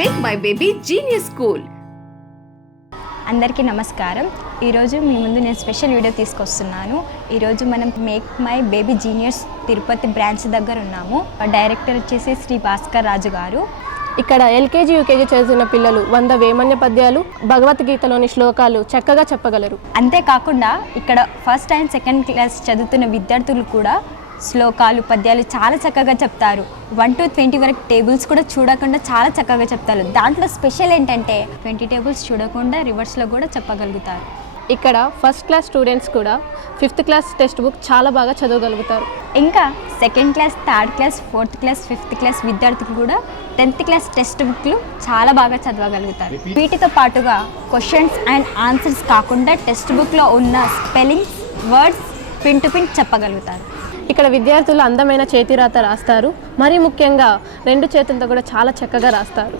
Make my baby genius school అందరికీ నమస్కారం. ఈరోజు మీ ముందు నేను స్పెషల్ వీడియో తీసుకొస్తున్నాను. ఈరోజు మనం make my baby geniuses Tirupati branch దగ్గర ఉన్నాము. డైరెక్టర్ వచ్చేసి శ్రీ భాస్కర్ రాజు గారు. ఇక్కడ ఎల్కేజీ యూకేజీ చదువుతున్న పిల్లలు వంద వేమన్య పద్యాలు భగవద్గీతలోని శ్లోకాలు చక్కగా చెప్పగలరు. అంతేకాకుండా ఇక్కడ ఫస్ట్ అండ్ సెకండ్ క్లాస్ చదువుతున్న విద్యార్థులు కూడా శ్లోకాలు పద్యాలు చాలా చక్కగా చెప్తారు. వన్ టు ట్వంటీ వరకు టేబుల్స్ కూడా చూడకుండా చాలా చక్కగా చెప్తారు. దాంట్లో స్పెషల్ ఏంటంటే ట్వంటీ టేబుల్స్ చూడకుండా రివర్స్లో కూడా చెప్పగలుగుతారు. ఇక్కడ ఫస్ట్ క్లాస్ స్టూడెంట్స్ కూడా ఫిఫ్త్ క్లాస్ టెక్స్ట్ బుక్ చాలా బాగా చదవగలుగుతారు. ఇంకా second class third class fourth class fifth class విద్యార్థులు కూడా టెన్త్ క్లాస్ టెక్స్ట్ బుక్లు చాలా బాగా చదవగలుగుతారు. వీటితో పాటుగా క్వశ్చన్స్ అండ్ ఆన్సర్స్ కాకుండా టెక్స్ట్ బుక్లో ఉన్న spellings words pin to pin చెప్పగలుగుతారు. ఇక్కడ విద్యార్థులు అందమైన చేతిరాత రాస్తారు. మరీ ముఖ్యంగా రెండు చేతులతో కూడా చాలా చక్కగా రాస్తారు.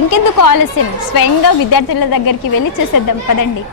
ఇంకెందుకు ఆలస్యం? స్వయంగా విద్యార్థుల దగ్గరికి వెళ్ళి చూసేద్దాం. పదండి.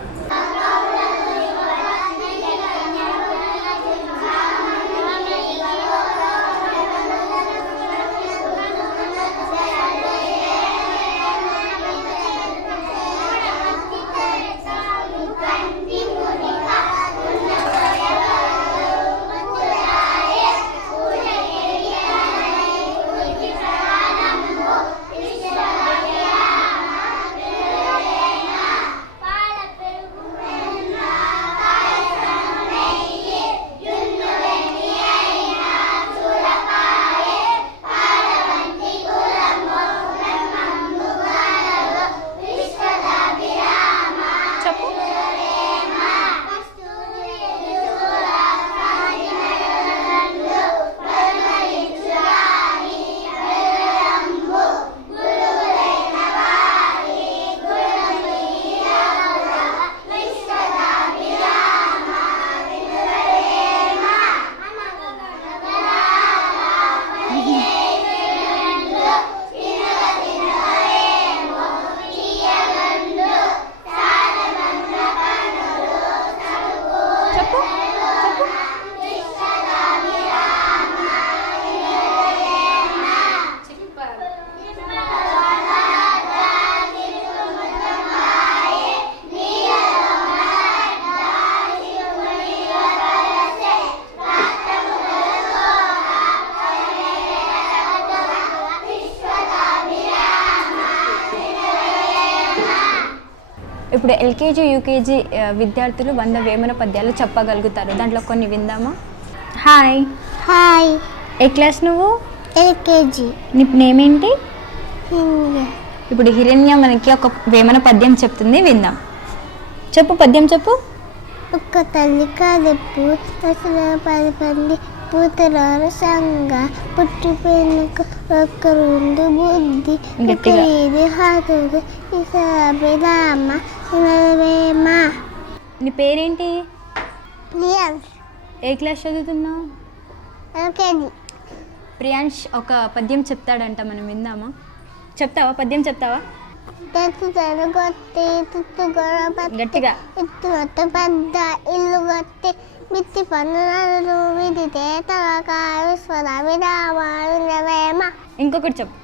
ఇప్పుడు ఎల్కేజీ యూకేజీ విద్యార్థులు వంద వేమన పద్యాలు చెప్పగలుగుతారు. దాంట్లో కొన్ని విందామా? హాయ్. హాయ్. ఏ క్లాస్ నువ్వు? ఎల్కేజీ. నీ నేమ్ ఏంటి ఇప్పుడు హిరణ్య మనకి ఒక వేమన పద్యం చెప్తుంది. విందాం. చెప్పు పద్యం చెప్పు. ఒక్క తల్లి కలుపు అసలు పది పండి పూతలార సంగ. పుట్టి పెనుక ఒక్క రెండు బుద్ధి. ఇది హాతుడు ఇసాబిరామ నీ పేరేంటి? ప్రియాంశ్. ఏ క్లాస్ చదువుతున్నావు? ఎల్కేజీ. ప్రియాంష్ ఒక పద్యం చెప్తాడంట మనం విందామా? చెప్తావా? పద్యం చెప్తావా? గట్టిగా. ఇత్తు మొత్తం పెద్ద ఇల్లు కట్టి మిత్తి పన్నులు విరామ ఇంకొకటి చెప్పు.